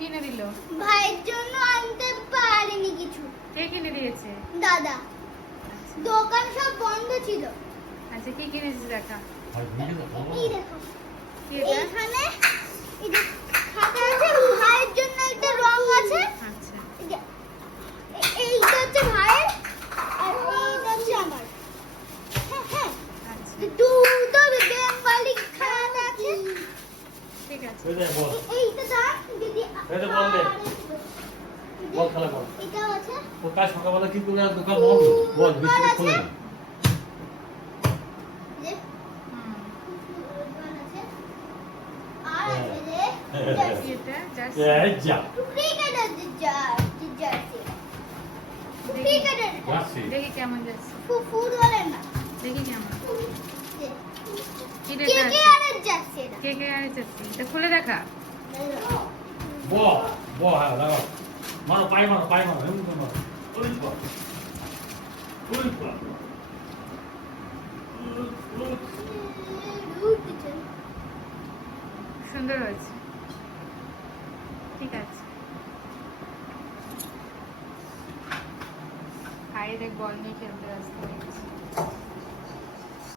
কিনে দিল? ভাইয়ের জন্য আনতে পারিনি কিছু। কে কিনে দিয়েছে? দাদা। দোকান সব বন্ধ ছিল। আচ্ছা কি কিনেছিস দেখা? এই দেখো কি এটা? এইখানে এই যে খাতা আছে, ভাইয়ের জন্য একটা রং আছে। আচ্ছা এই যে এইটা হচ্ছে ভাইয়ের আর এইটা হচ্ছে আমার। হ্যাঁ হ্যাঁ আচ্ছা দুটো বেঙ্গলি খাতা আছে। ঠিক আছে। এইটা দাও দিদি। এটা বল দে। বল খেলা বল। এটা আছে। ও কাল সকালবেলা কি করে দোকান বন্ধ? বল বেশি খুলে না। যে হুম দোকান আছে। আর আছে যে কি এটা? জার্সি? এই যা। ক্রিকেটের জার্সি। ক্রিকেটের যাচ্ছি। দেখি কেমন যাচ্ছে। ফুটবলের না। দেখি কেমন। কি কে লেখা কে আছে? আর জার্সি এটা। কে কে আর যাচ্ছে? এটা খুলে দেখা। বল বল হ্যাঁ দাও। মারো পাই মারো এমন করে মারো। ওই বল। ওই বল। সুন্দর হয়েছে। ঠিক আছে। ভাই দেখ বল নিয়ে খেলতে ব্যস্ত হয়ে গেছে।